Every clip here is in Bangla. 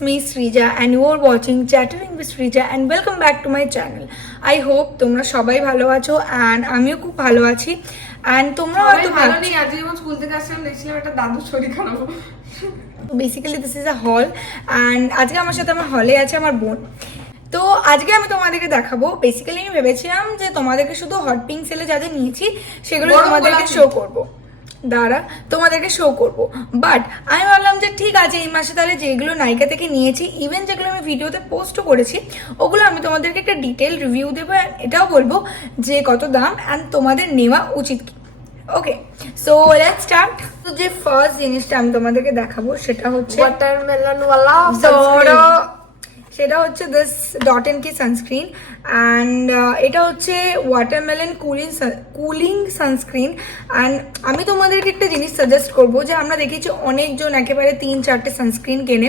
me Srija and you are watching Chattering with Srija and welcome back to my channel. I hope তোমরা সবাই ভালো আছো and আমিও খুব ভালো আছি and তোমরা হয়তো ভালো নেই। আজকে যখন স্কুল থেকে আসলাম দেখছিলাম একটা দাদুর শরীর খারাপ। বেসিক্যালি দিস ইজ আ হল and আজকে আমার সাথে আমার হলে আছে আমার বোন। তো আজকে আমি তোমাদেরকে দেখাবো, বেসিক্যালি আমি ভেবেছিলাম যে তোমাদেরকে শুধু হট পিঙ্ক সেলে যা যা নিয়েছি সেগুলো তোমাদেরকে শো করবো, তোমাদেরকে শো করবো। বাট আমি ভাবলাম যে ঠিক আছে এই মাসে তাহলে যেগুলো নাইকা থেকে নিয়েছি, ইভেন যেগুলো আমি ভিডিওতে পোস্টও করেছি, ওগুলো আমি তোমাদেরকে একটা ডিটেল রিভিউ দেবো অ্যান্ড এটাও বলবো যে কত দাম অ্যান্ড তোমাদের নেওয়া উচিত কি। ওকে, সো লেটস স্টার্ট। তো যে ফার্স্ট জিনিসটা আমি তোমাদেরকে দেখাবো সেটা হচ্ছে ওয়াটারমেলন ওয়ালা সেটা হচ্ছে দিস ডট এন্ড কি সানস্ক্রিন অ্যান্ড এটা হচ্ছে ওয়াটারমেলন কুলিং সানস্ক্রিন। অ্যান্ড আমি তোমাদেরকে একটা জিনিস সাজেস্ট করবো যে আমরা দেখেছি অনেকজন একেবারে 3-4টে সানস্ক্রিন কেনে,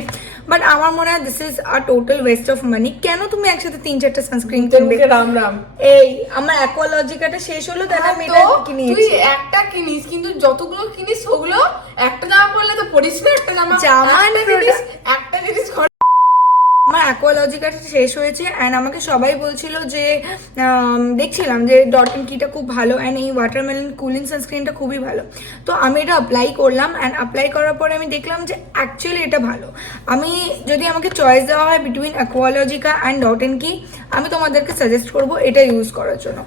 বাট আমার মনে হয় this is a total West of money. কেন তুমি একসাথে 3-4টে সানস্ক্রিন কিনবে? রাম রাম, এই আমার অ্যাকোয়ালজিকাটা শেষ হলো তাহলে আমি এটা কিনেছি। তুই একটা কিনিস কিন্তু যতগুলো কিনিস ওগুলো একটা জামা পরলে তো পরিস না, একটা জামা একটা জিনিস আমার অ্যাকোয়ালজিকাটা শেষ হয়েছে অ্যান্ড আমাকে সবাই বলছিল যে দেখছিলাম যে ডট এন্ড কিটা খুব ভালো অ্যান্ড এই ওয়াটারমেলন কুলিং সানস্ক্রিনটা খুবই ভালো। তো আমি এটা অ্যাপ্লাই করলাম অ্যান্ড অ্যাপ্লাই করার পরে আমি দেখলাম যে অ্যাকচুয়ালি এটা ভালো। আমি যদি আমাকে চয়েস দেওয়া হয় বিটুইন অ্যাকোয়ালজিকা অ্যান্ড ডট এন্ড কি, আমি তোমাদেরকে সাজেস্ট করবো এটা ইউজ করার জন্য।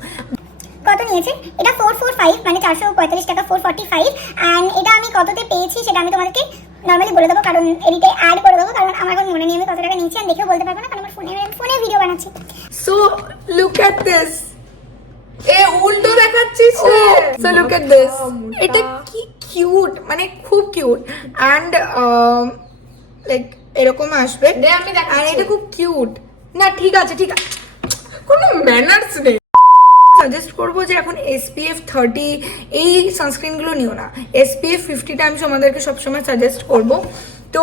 কত নিয়েছে এটা? 445 মানে 445 টাকা, 445। অ্যান্ড এটা আমি কততে পেয়েছি সেটা আমি তোমাদেরকে নর্মালি বলে দেবো, কারণ এদিকে অ্যাড করে দেবো, কারণ আমার এখন মনে নেই আমি কত টাকা নিয়েছি আর দেখেও বলতে পারবো না, কারণ আমার ফোনে ভিডিও বানাচ্ছি। সো লুক এট দিস, এ উল্টো দেখাচ্ছিস। সো লুক এট দিস, এটা কি কিউট, মানে খুব কিউট অ্যান্ড লাইক এরকম আসবে। আমি দেখাচ্ছি, আর এটা খুব কিউট না। ঠিক আছে কোনো ম্যানার্স নেই। সাজেস্ট করবো যে এখন SPF 30 এই সানস্ক্রিনগুলো নিও না, SPF 50টা আমি তোমাদেরকে সবসময় সাজেস্ট করবো। তো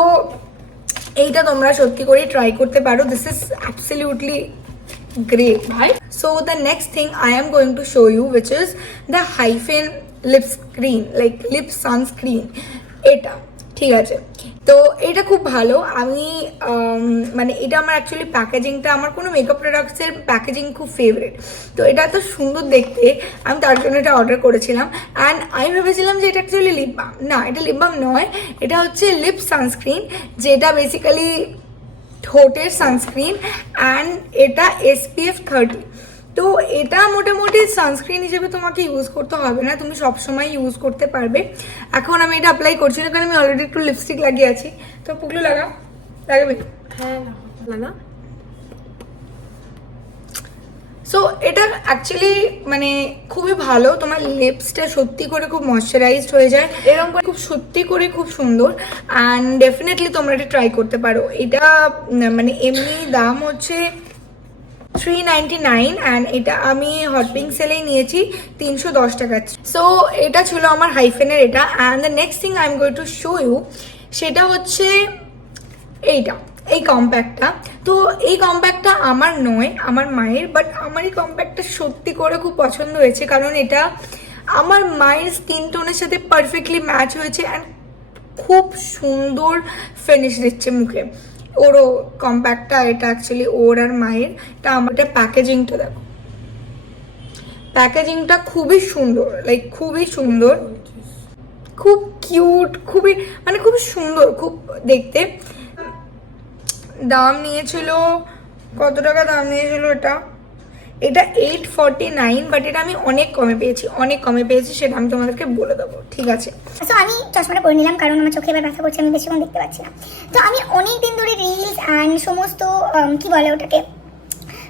এইটা তোমরা সত্যি করে ট্রাই করতে পারো, দিস ইজ অ্যাবসলিউটলি গ্রেট ভাই। So the next thing I am going to show you which is the Hyphen lip screen, like lip sunscreen. এটা ঠিক আছে, তো এটা খুব ভালো। আমি মানে এটা আমার অ্যাকচুয়ালি প্যাকেজিংটা, আমার কোনো মেকআপ প্রোডাক্টসের প্যাকেজিং খুব ফেভারিট। তো এটা এত সুন্দর দেখতে, আমি তার জন্য এটা অর্ডার করেছিলাম অ্যান্ড আমি ভেবেছিলাম যে এটা অ্যাকচুয়ালি লিপ বাম। না, এটা লিপ বাম নয়, এটা হচ্ছে লিপ সানস্ক্রিন, যেটা বেসিক্যালি ঠোঁটের সানস্ক্রিন অ্যান্ড এটা SPF 30। তো এটা মোটামুটি সানস্ক্রিন হিসেবে তোমাকে ইউজ করতে হবে না, তুমি সবসময় ইউজ করতে পারবে। এখন আমি এটা অ্যাপ্লাই করছি না কারণ আমি অলরেডি একটু লিপস্টিক লাগিয়ে আছি। তো পুগলু লাগাবে? হ্যাঁ না। সো এটা অ্যাকচুয়ালি মানে খুবই ভালো, তোমার লিপসটা সত্যি করে খুব ময়শ্চারাইজড হয়ে যায়, এরকম করে খুব সত্যি করে খুব সুন্দর অ্যান্ড ডেফিনেটলি তোমরা এটা ট্রাই করতে পারো। এটা মানে এমনি দাম হচ্ছে 399 অ্যান্ড এটা আমি হট পিঙ্ক সেলেই নিয়েছি 310 টাকা। সো এটা ছিল আমার হাইফেনের এটা। And the next thing I am going to show you সেটা হচ্ছে এইটা, এই কম্প্যাক্টটা। তো এই কম্প্যাক্টটা আমার নয়, আমার মায়ের, বাট আমার এই কম্প্যাক্টটা সত্যি করে খুব পছন্দ হয়েছে কারণ এটা আমার মায়ের স্কিন টোনের সাথে পারফেক্টলি ম্যাচ হয়েছে অ্যান্ড খুব সুন্দর ফিনিশ দিচ্ছে মুখে। ওরও কম্প্যাক্টটা এটা অ্যাকচুয়ালি ওর আর মায়ের। তা আমার এটা প্যাকেজিংটা দেখো, প্যাকেজিংটা খুবই সুন্দর, লাইক খুবই সুন্দর, খুব কিউট, খুবই মানে খুব সুন্দর খুব দেখতে। দাম নিয়েছিল কত টাকা? দাম নিয়েছিল এটা 849, বাট এটা আমি অনেক কমে পেয়েছি, সেটা আমি তোমাদেরকে বলে দেবো, ঠিক আছে? সো আমি চশমাটা পরে নিলাম কারণ আমার চোখে এবার ব্যথা করছে, আমি বেশিক্ষণ দেখতে পাচ্ছি না। তো আমি অনেক দিন ধরে রিলস অ্যান্ড সমস্ত কি বলে ওটাকে,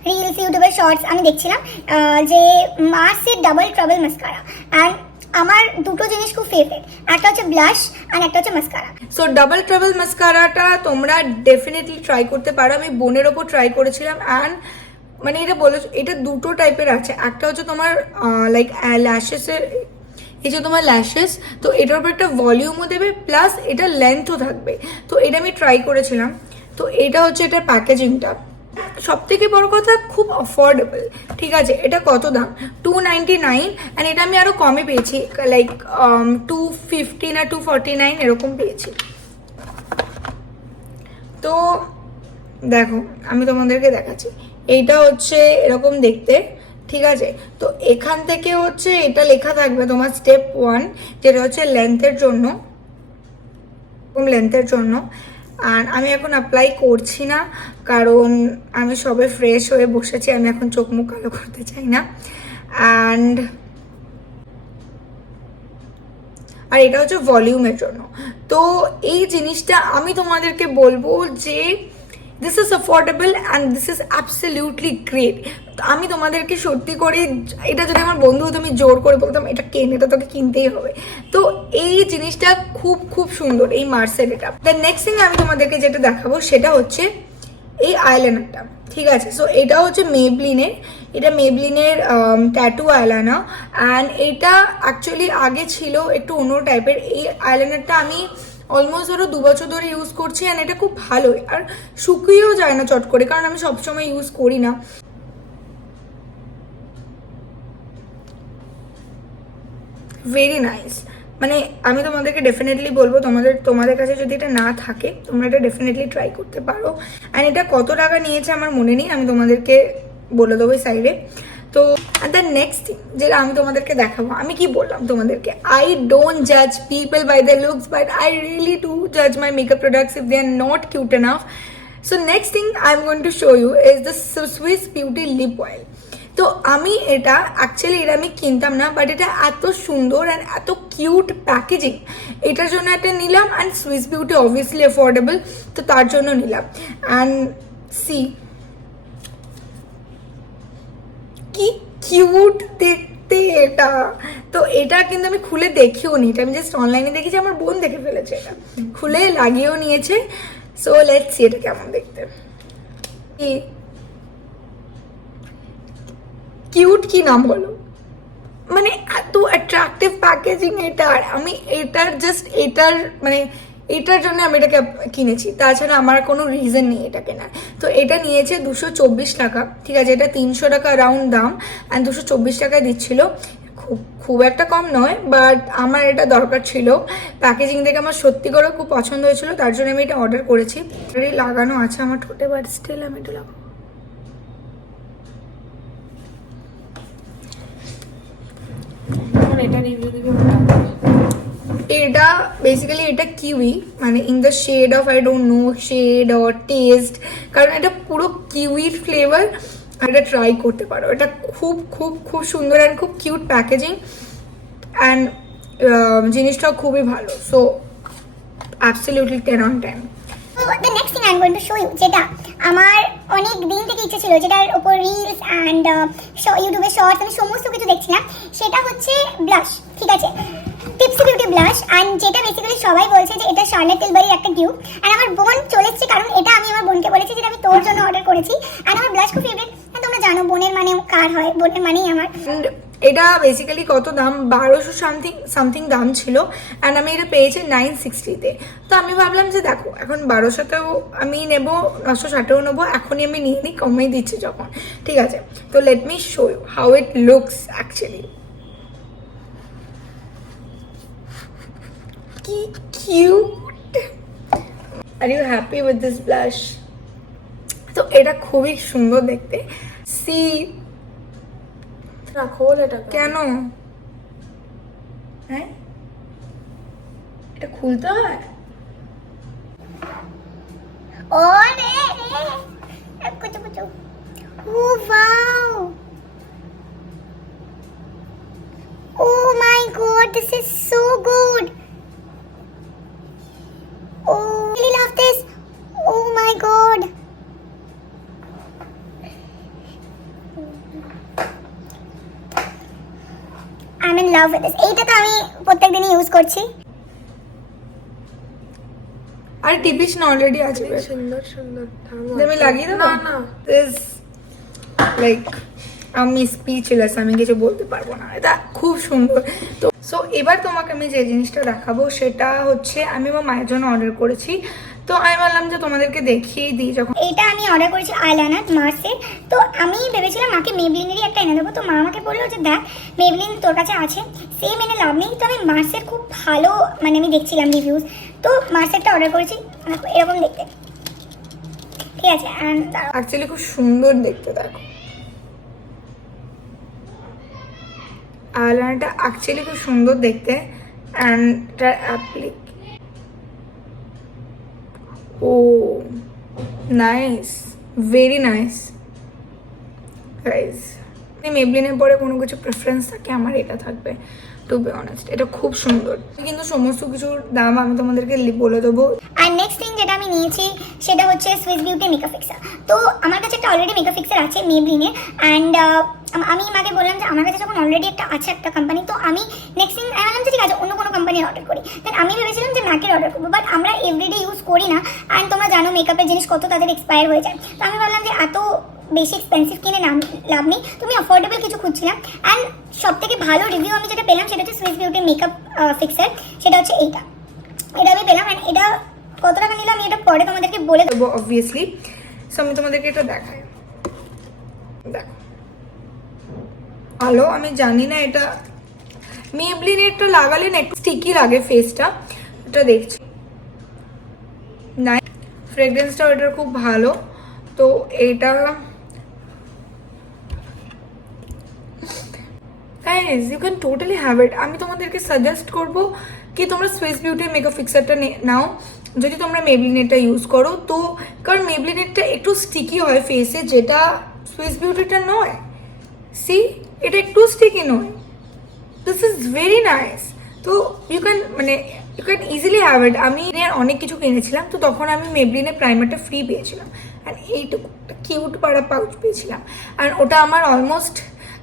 রিলস, ইউটিউবের শর্টস আমি দেখছিলাম যে মার্সের ডাবল ট্রাবল মাস্কারা, অ্যান্ড আমার দুটো জিনিস খুব ফেভারিট, একটা হচ্ছে ব্লাশ আর একটা হচ্ছে মাস্কারা। সো ডাবল ট্রাবল মাস্কারাটা তোমরা ডেফিনেটলি ট্রাই করতে পারো। আমি বোনের ওপর ট্রাই করেছিলাম অ্যান্ড মানে এটা বলে এটা দুটো টাইপের আছে, একটা হচ্ছে তোমার লাইক ল্যাশেসের, এই যে তোমার ল্যাশেস, তো এটার উপর একটা ভলিউমও দেবে প্লাস এটা লেন্থও থাকবে। তো এটা আমি ট্রাই করেছিলাম। তো এটা হচ্ছে এটার প্যাকেজিংটা, সব থেকে বড় কথা খুব অফোর্ডেবল, ঠিক আছে? এটা কত দাম? 299 অ্যান্ড এটা আমি আরও কমে পেয়েছি, লাইক 250 না 249 এরকম পেয়েছি। তো দেখো আমি তোমাদেরকে দেখাচ্ছি, এইটা হচ্ছে এরকম দেখতে, ঠিক আছে। তো এখান থেকে হচ্ছে এটা লেখা থাকবে তোমার স্টেপ 1, যেটা হচ্ছে লেন্থের জন্য, আর আমি এখন অ্যাপ্লাই করছি না, কারণ আমি সবে ফ্রেশ হয়ে বসেছি, আমি এখন চোখ মুখ কালো করতে চাই না। আর এটা হচ্ছে ভলিউমের জন্য। তো এই জিনিসটা আমি তোমাদেরকে বলবো যে this is affordable and this is absolutely great. আমি তোমাদেরকে সত্যি করে, এটা যদি আমার বন্ধু হতো আমি জোর করে বলতাম এটা কেন, এটা তোকে কিনতেই হবে। তো এই জিনিসটা খুব খুব সুন্দর, এই মার্সের এটা। দ্য নেক্সট থিং আমি তোমাদেরকে যেটা দেখাবো সেটা হচ্ছে এই আইলাইনারটা, ঠিক আছে। সো এটা হচ্ছে মেবলিনের, এটা মেবলিনের ট্যাটু আইলাইনার, অ্যান্ড এটা অ্যাকচুয়ালি আগে ছিল একটু অন্য টাইপের। এই আইলাইনারটা আমি অলমোস্ট ধরো 2 বছর ধরে ইউজ করছি, অ্যান্ড এটা খুব ভালোই, আর শুকিয়েও যায় না চট করে, কারণ আমি সবসময় ইউজ করি না। ভেরি নাইস, মানে আমি তোমাদেরকে ডেফিনেটলি বলবো তোমাদের কাছে যদি এটা না থাকে তোমরা এটা ডেফিনেটলি ট্রাই করতে পারো। অ্যান্ড এটা কত টাকা নিয়েছে আমার মনে নেই, আমি তোমাদেরকে বলে দেবো সাইডে। তো দ্য নেক্সট থিং যেটা আমি তোমাদেরকে দেখাবো, আমি কি বললাম তোমাদেরকে, আই ডোন্ট জাজ people by the looks, but I really do জাজ মাই makeup products if they are not cute enough. So next thing I am going to show you is the Swiss beauty lip oil. তো আমি এটা অ্যাকচুয়ালি এটা আমি কিনতাম না, বাট এটা এত সুন্দর অ্যান্ড এত কিউট প্যাকেজিং, এটার জন্য একটা নিলাম। And Swiss beauty obviously affordable, তো তার জন্য নিলাম। অ্যান্ড সি কি কিউট দেখতে এটা। তো এটা কিন্তু আমি খুলে দেখিও নি, এটা আমি জাস্ট অনলাইনে দেখেছি, আমার বোন দেখে ফেলেছে, এটা খুলে লাগিয়েও নিয়েছে। সো লেটস সি এটা কেমন দেখতে। কিউট কি নাম বলো, মানে এত অ্যাট্রাকটিভ প্যাকেজিং এটার। আমি এটার জন্য আমি এটাকে কিনেছি, তাছাড়া আমার কোনো রিজন নেই এটা কেনার। তো এটা নিয়েছে 224 টাকা, ঠিক আছে। এটা 300 টাকা রাউন্ড দাম, অ্যান্ড 224 টাকায় দিচ্ছিল। খুব একটা কম নয়, বাট আমার এটা দরকার ছিল। প্যাকেজিং দেখে আমার সত্যি করে খুব পছন্দ হয়েছিল, তার জন্য আমি এটা অর্ডার করেছি। লাগানো আছে আমার ঠোঁটে, বাট স্টিল আমি এটা লাগাবো। এটা রিভিউ দিবে, এটা বেসিক্যালি এটা কিউই, মানে in the shade of I don't know shade or taste, কারণ এটা পুরো কিউইর ফ্লেভার। এটা ট্রাই করতে পারো, এটা খুব খুব খুব সুন্দর অ্যান্ড খুব কিউট প্যাকেজিং, অ্যান্ড জিনিসটাও খুবই ভালো। So absolutely 10 on 10। So the next thing I'm going to show you, যেটা আমার অনেক দিন থেকে ইচ্ছে ছিল, যেটার উপর রিলস অ্যান্ড ইউটিউবে শর্টস আমি সমস্ত কিছু দেখছিলাম, সেটা হচ্ছে ব্লাশ, ঠিক আছে। টিপসি বিউটি ব্লাশ, অ্যান্ড যেটা বেসিক্যালি সবাই বলছে যে এটা শার্লেট টিলবারির একটা টিউব, অ্যান্ড আমার বোন চলে এসেছে, কারণ এটা আমি আমার বোনকে বলেছি যেটা আমি তোর জন্য অর্ডার করেছি। অ্যান্ড আমার ব্লাশ খুব ফেভারিট, হ্যাঁ তোমরা জানো বোনের মানে কার হয়, বোনের মানেই আমার। এটা বেসিক্যালি কত দাম, 1200 সামথিং দাম ছিল, অ্যান্ড আমি এটা পেয়েছি 960-তে। তো আমি ভাবলাম যে দেখো এখন 1200তেও আমি নেবো, 960-ও নেবো, এখনই আমি নিয়ে নিই, কমেই দিচ্ছি যখন, ঠিক আছে। তো let me show you how it looks actually. কি cute, are you happy with this blush? তো এটা খুবই সুন্দর দেখতে। সি রাখো এটা কেন, হ্যাঁ এটা খুলতে হয়? ওরে কুচু কুচু, oh wow, oh my God, this is so good. Oh I love this, oh my god. I'm in love with this. এইটা তো আমি প্রত্যেকদিনই ইউজ করছি। আর টিপিস না অলরেডি আছে, সুন্দর সুন্দর। আমি লাগিয়ে দেবো? না না, দিস লাইক আমি স্পিচলেস, আমি কিছু বলতে পারবো না, এটা খুব সুন্দর। তো সো এবার তোমাকে আমি যে জিনিসটা দেখাবো সেটা হচ্ছে আমি আমার মায়ের জন্য অর্ডার করেছি। তো আমি বললাম যে তোমাদেরকে দেখিয়েই দিই। যখন এইটা আমি অর্ডার করেছি আইলাইনার মার্সের, তো আমি ভেবেছিলাম মাকে মেবলিনেরই একটা এনে দেবো। তো মা আমাকে বললো যে দেখ মেবলিন তোর কাছে আছে, সেম এনে লাভ নেই। তো আমি মার্সের খুব ভালো, মানে আমি দেখছিলাম রিভিউজ, তো মার্সেরটা অর্ডার করেছি। এরকম দেখতে, ঠিক আছে। অ্যান্ড অ্যাকচুয়ালি খুব সুন্দর দেখতে, দেখো আইলাইনারটা অ্যাকচুয়ালি খুব সুন্দর দেখতে। অ্যান্ড এটার অ্যাপ্লিক, ও নাইস, ভেরি নাইস গাইজ। মেবলিনের পরে কোনো কিছু প্রেফারেন্স থাকে আমার এটা থাকবে, টু বি অনেস্ট এটা খুব সুন্দর। কিন্তু সমস্ত কিছুর দাম আমি তোমাদেরকে বলে দেবো। আর নেক্সট থিং যেটা আমি নিয়েছি সেটা হচ্ছে সুইস বিউটি মেকআপ ফিক্সার। তো আমার কাছে একটা অলরেডি মেকআপ ফিক্সার আছে মেবলিনের। অ্যান্ড আমি মাকে বললাম যে আমার কাছে যখন অলরেডি একটা আছে একটা কোম্পানি, তো আমি নেক্সট থিং আমি বললাম যে ঠিক আছে অন্য কোনো কোম্পানির অর্ডার করি। দেন আমি ভেবেছিলাম যে ম্যাকের অর্ডার করবো, বাট আমরা এভরিডে ইউজ করি না। অ্যান্ড তোমরা জানো মেকআপের জিনিস কত তাদের এক্সপায়ার হয়ে যায়। তো আমি ভাবলাম যে এত বেশি এক্সপেন্সিভ কিনে লাভ নেই, তুমি অ্যাফোর্ডেবল কিছু খুঁজছিলাম। অ্যান্ড সব থেকে ভালো রিভিউ আমি যেটা পেলাম সেটা হচ্ছে সুইস বিউটি মেকআপ ফিক্সার, সেটা হচ্ছে এটা আমি পেলাম। অ্যান্ড এটা কত টাকা নিলাম আমি এটা পরে তোমাদেরকে বলে দেবো অবভিয়াসলি। সো আমি তোমাদেরকে এটা দেখাই, দেখো ভালো। আমি জানি না এটা মেবলিনেরটা লাগালে না একটু স্টিকি লাগে ফেসটা, এটা দেখছি নাই। ফ্রেগরেন্সটাও এটার খুব ভালো। তো এটা guys you can totally have it. আমি তোমাদেরকে সাজেস্ট করবো কি তোমরা সুইস বিউটি মেকআপ ফিক্সারটা নাও যদি তোমরা মেবলিনেরটা ইউজ করো। তো কারণ মেবলিনেরটা একটু স্টিকি হয় ফেসে, যেটা সুইস বিউটিটা নয়। সি এটা একটু স্টিকি নয়, দিস ইজ ভেরি নাইস। তো you can easily have it. আমি অনেক কিছু কিনেছিলাম, তো তখন আমি মেবলিনের প্রাইমারটা ফ্রি পেয়েছিলাম। অ্যান্ড এইটুকু কিউট পাড়া পাউচ পেয়েছিলাম। অ্যান্ড ওটা আমার অলমোস্ট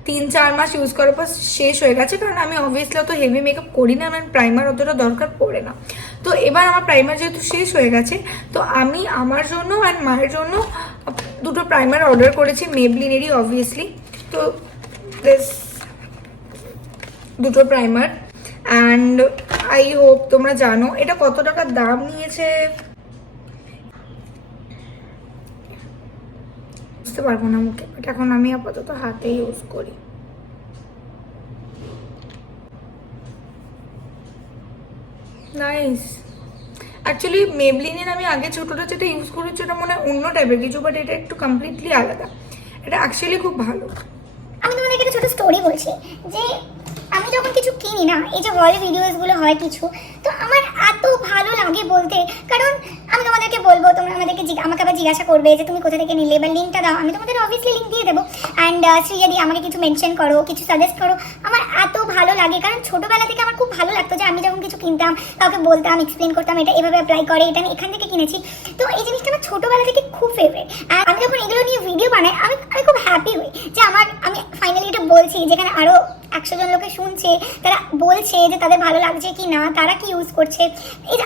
3-4 মাস ইউজ করার পর শেষ হয়ে গেছে, কারণ আমি অবভিয়াসলি অত হেভি মেকআপ করি না, আমার প্রাইমার অতটা দরকার পড়ে না। তো এবার আমার প্রাইমার যেহেতু শেষ হয়ে গেছে, তো আমি আমার জন্য অ্যান্ড মায়ের জন্য দুটো প্রাইমার অর্ডার করেছি মেবলিনেরই অবভিয়াসলি। তো দিস দুটো প্রাইমার। অ্যান্ড আই হোপ তোমরা জানো এটা কত টাকা দাম নিয়েছে বুঝতে পারবো না মুখে, বাট এখন আমি আপাতত হাতে ইউজ করি। নাইস। অ্যাকচুয়ালি মেবলিনের আমি আগে ছোটোটা যেটা ইউজ করেছি ওটা মনে হয় অন্য টাইপের কিছু, বাট এটা একটু কমপ্লিটলি আলাদা। এটা অ্যাকচুয়ালি খুব ভালো। আমি তোমাদেরকে একটা ছোটো স্টোরি বলছি যে আমি যখন কিছু কিনি না, এই যে হল ভিডিওসগুলো হয় কিছু, তো আমার এত ভালো লাগে বলতে। কারণ আমি তোমাদেরকে বলবো, তোমরা আমাকে আবার জিজ্ঞাসা করবে যে তুমি কোথা থেকে নিলে বা লিঙ্কটা দাও, আমি তোমাদের অবভিয়াসলি লিঙ্ক দিয়ে দেবো। অ্যান্ড শ্রিয়াদি আমাকে কিছু মেনশন করো, কিছু সাজেস্ট করো। আমার এত ভালো লাগে, কারণ ছোটোবেলা থেকে আমার খুব ভালো লাগতো যে আমি যখন কিছু কিনতাম কাউকে বলতাম, এক্সপ্লেন করতাম এটা এভাবে অ্যাপ্লাই করে, এটা আমি এখান থেকে কিনেছি। তো এই জিনিসটা আমার ছোটোবেলা থেকে খুব ফেভারিট। আর আমি যখন এগুলো নিয়ে ভিডিও বানাই আমি খুব হ্যাপি হই যে আমি ফাইনালি এটা বলছি, যেখানে আরও 100 জন লোকে শুনছে, তারা বলছে যে তাদের ভালো লাগছে কি না, তারা কি ইউজ করছে। এই যে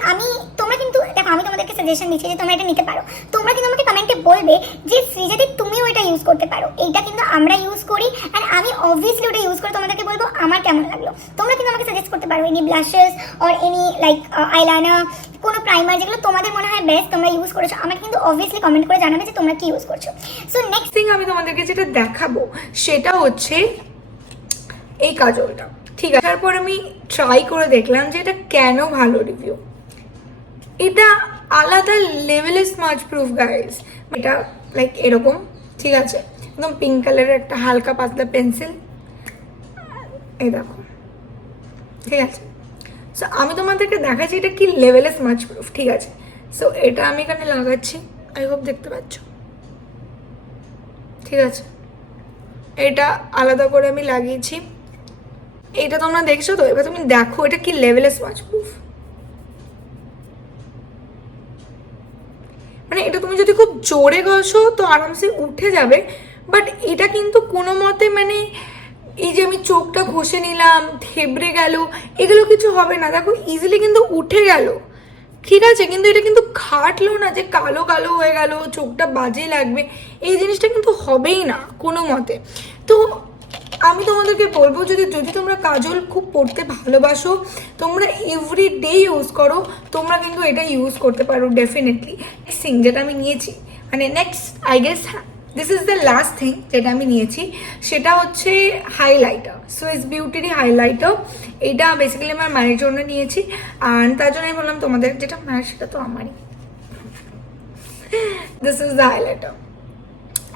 তোমরা কিন্তু দেখো আমি তোমাদেরকে সাজেশন দিচ্ছি যে তোমরা এটা নিতে পারো। তোমরা কিন্তু আমাকে কমেন্টে বলবে যে সৃজাদি তুমিও এটা ইউজ করতে পারো, এইটা কিন্তু আমরা ইউজ করি। আর আমি অবভিয়াসলি ওটা ইউজ করে তোমাদেরকে বলবো আমার কেমন লাগলো। তোমরা কিন্তু আমাকে সাজেস্ট করতে পারো any blushes or any like eyeliner, কোনো প্রাইমার যেগুলো তোমাদের মনে হয় বেস্ট তোমরা ইউজ করেছো, আমাকে কিন্তু অবভিয়াসলি কমেন্ট করে জানাবে যে তোমরা কি ইউজ করছো। সো নেক্সট থিং আমি তোমাদেরকে যেটা দেখাবো সেটা হচ্ছে এই কাজলটা। ঠিক আছে, তারপর আমি ট্রাই করে দেখলাম যে এটা কেন ভালো রিভিউ। এটা আলাদা লেভেলের স্মাজ প্রুফ গাইস। এটা লাইক এরকম, ঠিক আছে, একদম পিঙ্ক কালারের একটা হালকা পাতলা পেন্সিল, এই দেখো, ঠিক আছে। সো আমি তোমাদেরকে দেখাচ্ছি এটা কি লেভেলের স্মাজ প্রুফ, ঠিক আছে। সো এটা আমি এখানে লাগাচ্ছি, আই হোপ দেখতে পাচ্ছ, ঠিক আছে। এটা আলাদা করে আমি লাগিয়েছি, এটা তোমরা দেখছো তো। এবার তুমি দেখো এটা কি লেভেলের স্মাজ প্রুফ। মানে এটা তুমি যদি খুব জোরে ঘষো তো আরামসে উঠে যাবে, বাট এটা কিন্তু কোনো মতে মানে এই যে আমি চোখটা ঘষে নিলাম থেবড়ে গেল এগুলো কিছু হবে না। দেখো ইজিলি কিন্তু উঠে গেল, ঠিক আছে। কিন্তু এটা কিন্তু খাটলো না যে কালো কালো হয়ে গেল, চোখটা বাজে লাগবে, এই জিনিসটা কিন্তু হবেই না কোনো মতে। তো আমি তোমাদেরকে বলবো যদি তোমরা কাজল খুব পড়তে ভালোবাসো, তোমরা এভরিডে ইউজ করো, তোমরা কিন্তু এটা ইউজ করতে পারো ডেফিনেটলি। থিং যেটা আমি নিয়েছি, মানে next I guess this is the last thing যেটা আমি নিয়েছি, সেটা হচ্ছে হাইলাইটার, সুইস বিউটিরই হাইলাইটার। এটা বেসিক্যালি আমার মায়ের জন্য নিয়েছি, আর তার জন্য আমি বললাম তোমাদের যেটা মায়ের সেটা তো আমারই। This is the highlighter.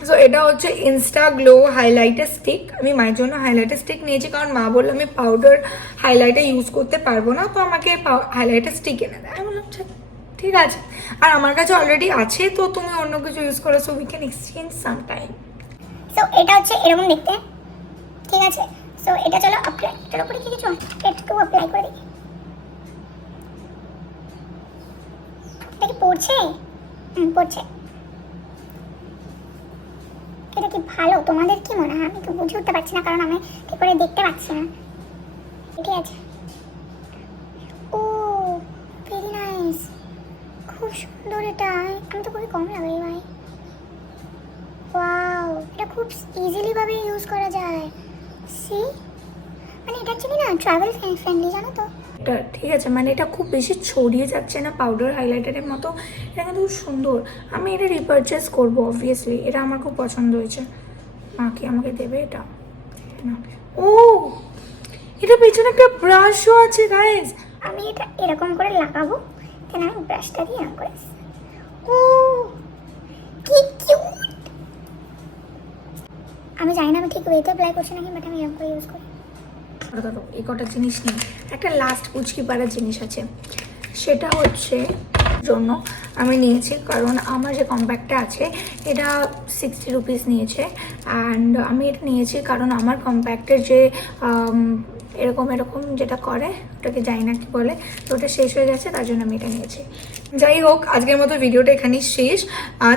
So এটা হচ্ছে ইনস্টা গ্লো হাইলাইটার স্টিক। আমি মায়ের জন্য হাইলাইটার স্টিক নিয়েছি, কারণ মা বললো আমি পাউডার হাইলাইটার ইউজ করতে পারবো না, তো আমাকে হাইলাইটার স্টিক এনে দেয়। আমি বললাম ঠিক আছে, আর আমার কাছে অলরেডি আছে, তো তুমি অন্য কিছু ইউজ করো, so we can exchange some time. So এটা হচ্ছে এরকম দেখতে, ঠিক আছে। সো এটা চলো অ্যাপ্লাই, এটার উপরে কি কিছু একটু অ্যাপ্লাই করে দিই। এটা কি পড়ছে? পড়ছে। এটা কি ভালো? তোমাদের কি মনে হয়? আমি তো বুঝে উঠতে পারছি না, কারণ আমি ঠিক করে দেখতে পাচ্ছি না। ঠিক আছে। ও ভেরি নাইস, খুব সুন্দর। এটা আমি তো খুবই কম লাগাই ভাই। ওয়াও, এটা খুব ইজিলি ভাবে ইউজ করা যায়। সি, মানে এটা অ্যাকচুয়ালি না ট্রাভেল ফ্রেন্ডলি, জানো তো। এটা ঠিক আছে, মানে এটা খুব বেশি ছড়িয়ে যাচ্ছে না পাউডার হাইলাইটারের মতো। এটা কিন্তু খুব সুন্দর, আমি এটা রিপারচেস করবো অবভিয়াসলি। এটা আমার খুব পছন্দ হয়েছে। মা কি আমাকে দেবে এটা? না। ও, এটা পেছনে একটা ব্রাশও আছে গাইস। আমি এটা এরকম করে লাগাবো, কেন আমি ব্রাশটা দিয়ে এরকম করে। ও কি কিউট। আমি জানি না আমি ঠিক ওয়েতে অ্যাপ্লাই করছি নাকি, বাট আমি এরকম করে ইউজ করি। ধরো এই কটা জিনিস নেই, একটা লাস্ট পুচকি পাড়ার জিনিস আছে, সেটা হচ্ছে জন্য আমি নিয়েছি, কারণ আমার যে কম্প্যাক্টটা আছে এটা 60 রুপিস নিয়েছে। অ্যান্ড আমি এটা নিয়েছি কারণ আমার কম্প্যাক্টের যে এরকম এরকম যেটা করে ওটাকে জানি না কি বলে, তো ওটা শেষ হয়ে গেছে, তার জন্য আমি এটা নিয়েছি। যাই হোক, আজকের মতো ভিডিওটা এখানেই শেষ।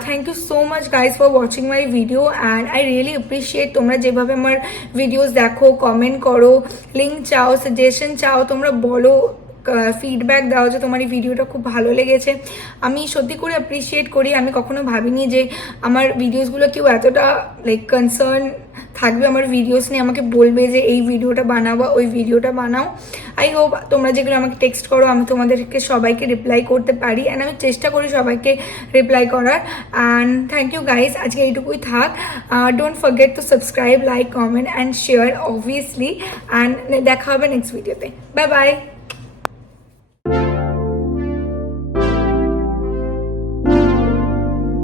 Thank you so much guys for watching my video, and I really appreciate তোমরা যেভাবে আমার ভিডিওস দেখো, কমেন্ট করো, লিঙ্ক চাও, সাজেশন চাও, তোমরা বলো, ফিডব্যাক দাও যে তোমার এই ভিডিওটা খুব ভালো লেগেছে। আমি সত্যি করে অ্যাপ্রিসিয়েট করি। আমি কখনো ভাবিনি যে আমার ভিডিওসগুলো কেউ এতটা লাইক কনসার্ন থাকবে আমার ভিডিওস নিয়ে, আমাকে বলবে যে এই ভিডিওটা বানাও, ওই ভিডিওটা বানাও। আই হোপ তোমরা যেগুলো আমাকে টেক্সট করো আমি তোমাদেরকে সবাইকে রিপ্লাই করতে পারি, অ্যান্ড আমি চেষ্টা করি সবাইকে রিপ্লাই করার। অ্যান্ড থ্যাংক ইউ গাইজ, আজকে এইটুকুই থাক। Don't forget to subscribe, like, comment and share obviously. And দেখা হবে নেক্সট ভিডিওতে। Bye bye.